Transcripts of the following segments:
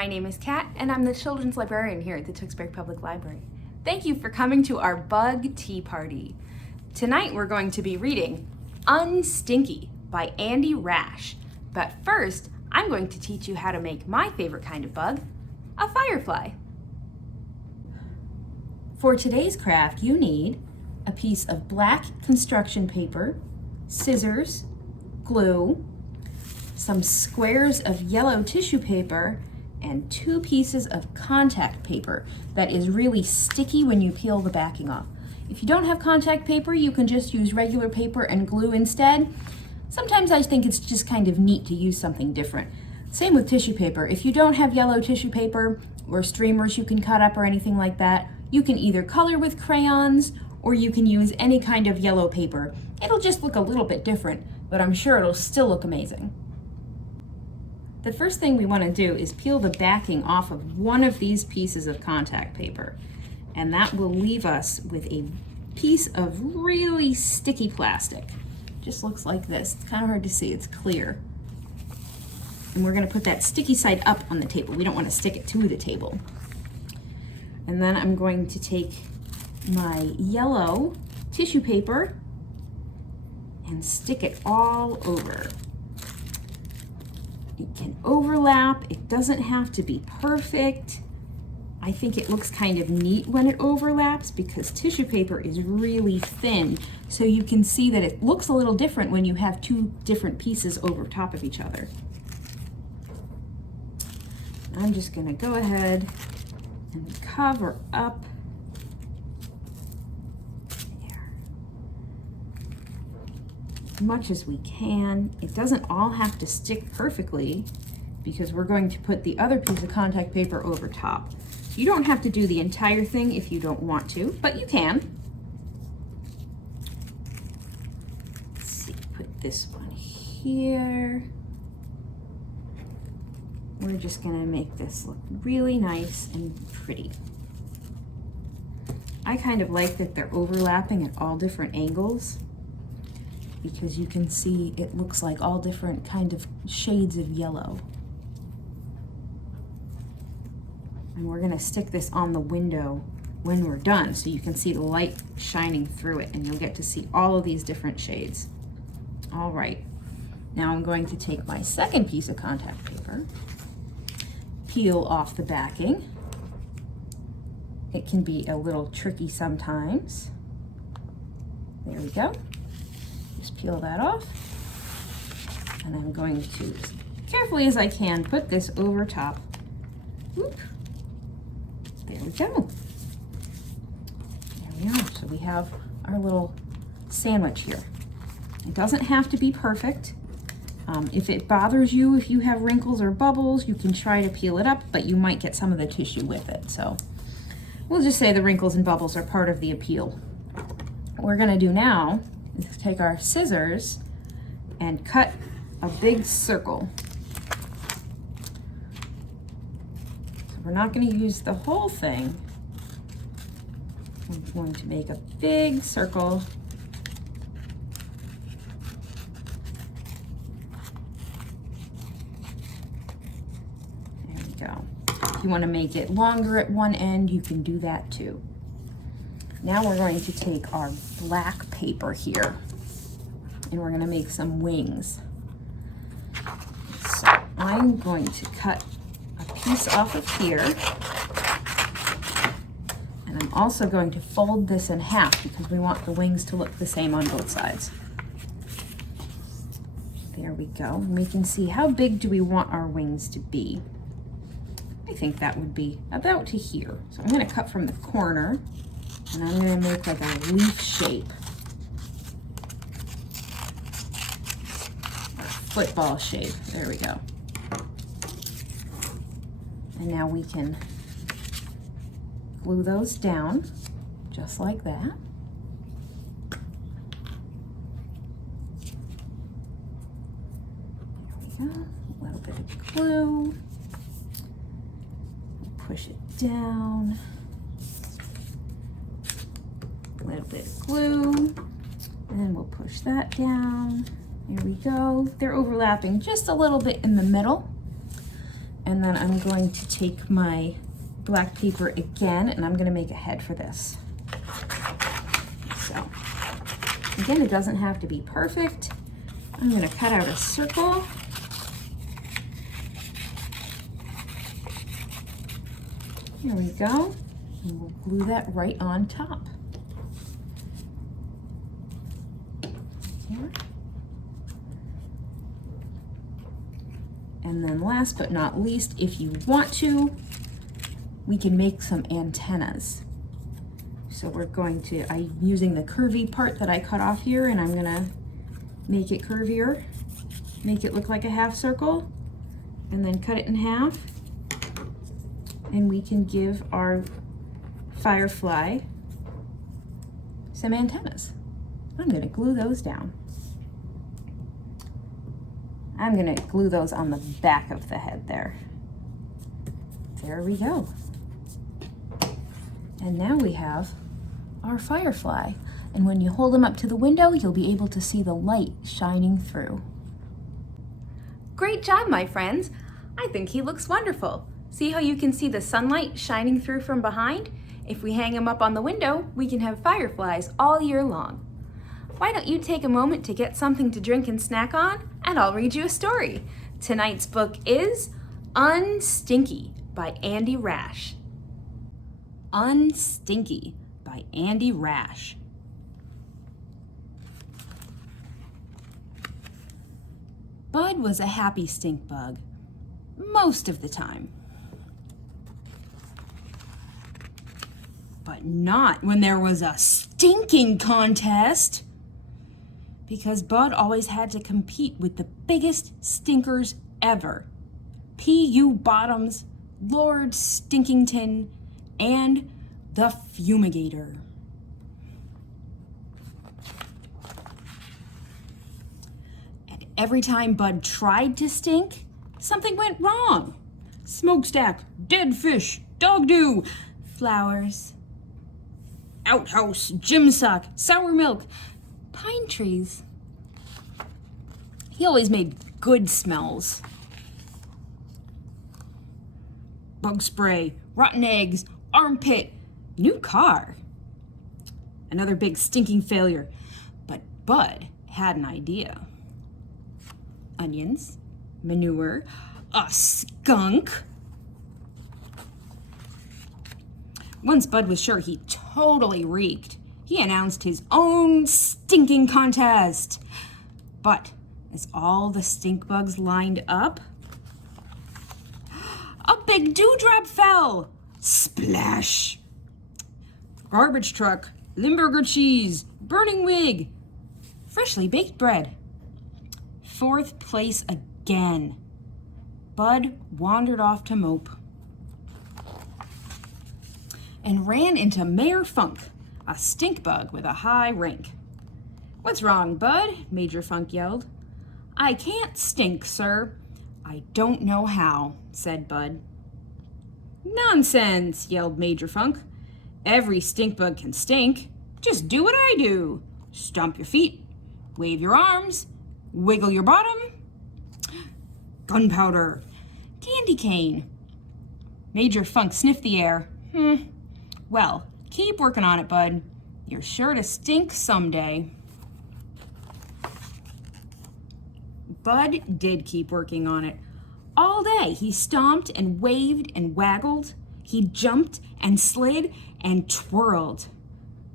My name is Kat, and I'm the children's librarian here at the Tewksbury Public Library. Thank you for coming to our bug tea party. Tonight we're going to be reading Unstinky by Andy Rash. But first, I'm going to teach you how to make my favorite kind of bug, a firefly. For today's craft, you need a piece of black construction paper, scissors, glue, some squares of yellow tissue paper, and 2 pieces of contact paper that is really sticky when you peel the backing off. If you don't have contact paper, you can just use regular paper and glue instead. Sometimes I think it's just kind of neat to use something different. Same with tissue paper. If you don't have yellow tissue paper or streamers you can cut up or anything like that, you can either color with crayons or you can use any kind of yellow paper. It'll just look a little bit different, but I'm sure it'll still look amazing. The first thing we want to do is peel the backing off of one of these pieces of contact paper, and that will leave us with a piece of really sticky plastic. Just looks like this. It's kind of hard to see, it's clear. And we're going to put that sticky side up on the table. We don't want to stick it to the table. And then I'm going to take my yellow tissue paper and stick it all over. It can overlap, it doesn't have to be perfect. I think it looks kind of neat when it overlaps because tissue paper is really thin, so you can see that it looks a little different when you have 2 different pieces over top of each other. I'm just gonna go ahead and cover up much as we can. It doesn't all have to stick perfectly because we're going to put the other piece of contact paper over top. You don't have to do the entire thing if you don't want to, but you can. Let's see, put this one here. We're just gonna make this look really nice and pretty. I kind of like that they're overlapping at all different angles, because you can see it looks like all different kind of shades of yellow. And we're gonna stick this on the window when we're done so you can see the light shining through it and you'll get to see all of these different shades. All right, now I'm going to take my second piece of contact paper, peel off the backing. It can be a little tricky sometimes. There we go. Just peel that off, and I'm going to, as carefully as I can, put this over top. Whoop. There we go. There we are. So we have our little sandwich here. It doesn't have to be perfect. If it bothers you, if you have wrinkles or bubbles, you can try to peel it up, but you might get some of the tissue with it. So we'll just say the wrinkles and bubbles are part of the appeal. What we're gonna do now is take our scissors and cut a big circle. So we're not going to use the whole thing. I'm going to make a big circle. There we go. If you want to make it longer at one end, you can do that too. Now we're going to take our black paper here and we're going to make some wings. So I'm going to cut a piece off of here, and I'm also going to fold this in half because we want the wings to look the same on both sides. There we go. And we can see how big do we want our wings to be. I think that would be about to here. So I'm going to cut from the corner. And I'm going to make like a leaf shape, or football shape. There we go. And now we can glue those down just like that. There we go. A little bit of glue. Push it down. A little bit of glue, and then we'll push that down. There we go. They're overlapping just a little bit in the middle. And then I'm going to take my black paper again, and I'm gonna make a head for this. So, again, it doesn't have to be perfect. I'm gonna cut out a circle. Here we go. And we'll glue that right on top. Here. And then last but not least, if you want to, we can make some antennas. So we're going to, I'm using the curvy part that I cut off here, and I'm gonna make it curvier, make it look like a half circle, and then cut it in half. And we can give our firefly some antennas. I'm gonna glue those down. I'm gonna glue those on the back of the head there. There we go. And now we have our firefly. And when you hold him up to the window, you'll be able to see the light shining through. Great job, my friends. I think he looks wonderful. See how you can see the sunlight shining through from behind? If we hang him up on the window, we can have fireflies all year long. Why don't you take a moment to get something to drink and snack on, and I'll read you a story. Tonight's book is Unstinky by Andy Rash. Unstinky by Andy Rash. Bud was a happy stink bug most of the time. But not when there was a stinking contest, because Bud always had to compete with the biggest stinkers ever. P.U. Bottoms, Lord Stinkington, and the Fumigator. And every time Bud tried to stink, something went wrong. Smokestack, dead fish, dog do, flowers, outhouse, gym sock, sour milk, pine trees. He always made good smells. Bug spray, rotten eggs, armpit, new car. Another big stinking failure. But Bud had an idea. Onions, manure, a skunk. Once Bud was sure he totally reeked, he announced his own stinking contest. But as all the stink bugs lined up, a big dewdrop fell. Splash! Garbage truck, Limburger cheese, burning wig, freshly baked bread. Fourth place again. Bud wandered off to mope and ran into Mayor Funk, a stink bug with a high rank. "What's wrong, Bud?" Major Funk yelled. "I can't stink, sir. I don't know how," said Bud. "Nonsense," yelled Major Funk. "Every stink bug can stink. Just do what I do. Stomp your feet, wave your arms, wiggle your bottom. Gunpowder, candy cane." Major Funk sniffed the air. Well, keep working on it, Bud. You're sure to stink someday." Bud did keep working on it. All day he stomped and waved and waggled. He jumped and slid and twirled.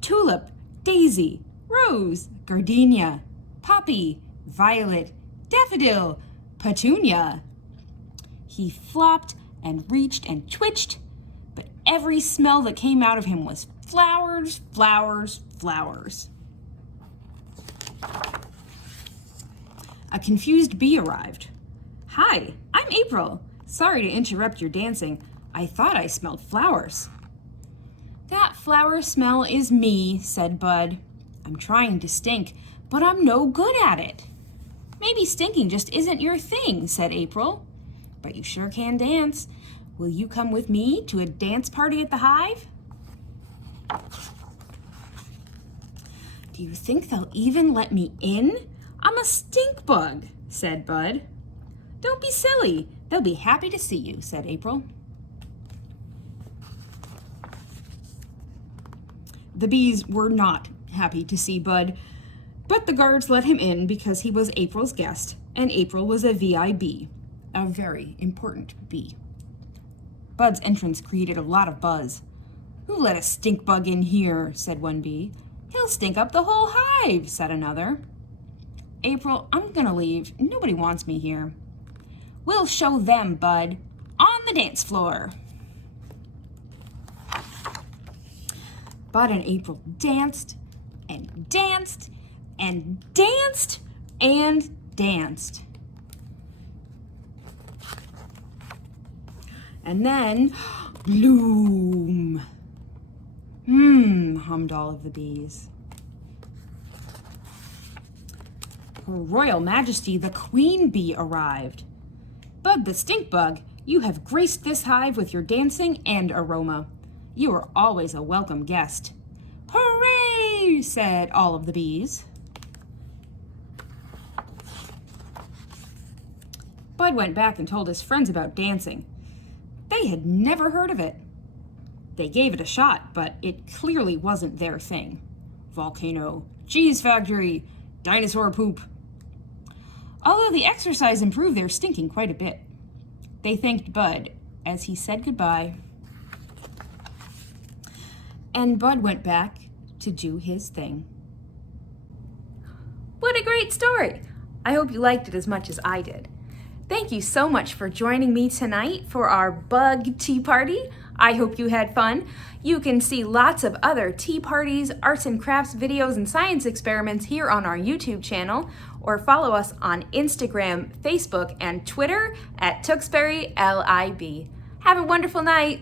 Tulip, daisy, rose, gardenia, poppy, violet, daffodil, petunia. He flopped and reached and twitched, but every smell that came out of him was flowers, flowers, flowers. A confused bee arrived. "Hi, I'm April. Sorry to interrupt your dancing. I thought I smelled flowers." "That flower smell is me," said Bud. "I'm trying to stink, but I'm no good at it." "Maybe stinking just isn't your thing," said April. "But you sure can dance. Will you come with me to a dance party at the hive?" "Do you think they'll even let me in? I'm a stink bug," said Bud. "Don't be silly. They'll be happy to see you, said April. The bees were not happy to see Bud, but the guards let him in because he was April's guest, and April was a VIB, a very important bee. Bud's entrance created a lot of buzz. Who let a stink bug in here, said one bee. He'll stink up the whole hive, said another. April, I'm gonna leave. Nobody wants me here. We'll show them, Bud, on the dance floor. Bud and April danced and danced and danced and danced. And then, bloom. Hummed all of the bees. Her Royal Majesty, the Queen Bee, arrived. Bud the Stink Bug, you have graced this hive with your dancing and aroma. You are always a welcome guest. Hooray, said all of the bees. Bud went back and told his friends about dancing. They had never heard of it. They gave it a shot, but it clearly wasn't their thing. Volcano, cheese factory, dinosaur poop. Although the exercise improved their stinking quite a bit. They thanked Bud as he said goodbye. And Bud went back to do his thing. What a great story! I hope you liked it as much as I did. Thank you so much for joining me tonight for our bug tea party. I hope you had fun. You can see lots of other tea parties, arts and crafts videos, and science experiments here on our YouTube channel, or follow us on Instagram, Facebook, and Twitter at Tewksbury LIB. Have a wonderful night.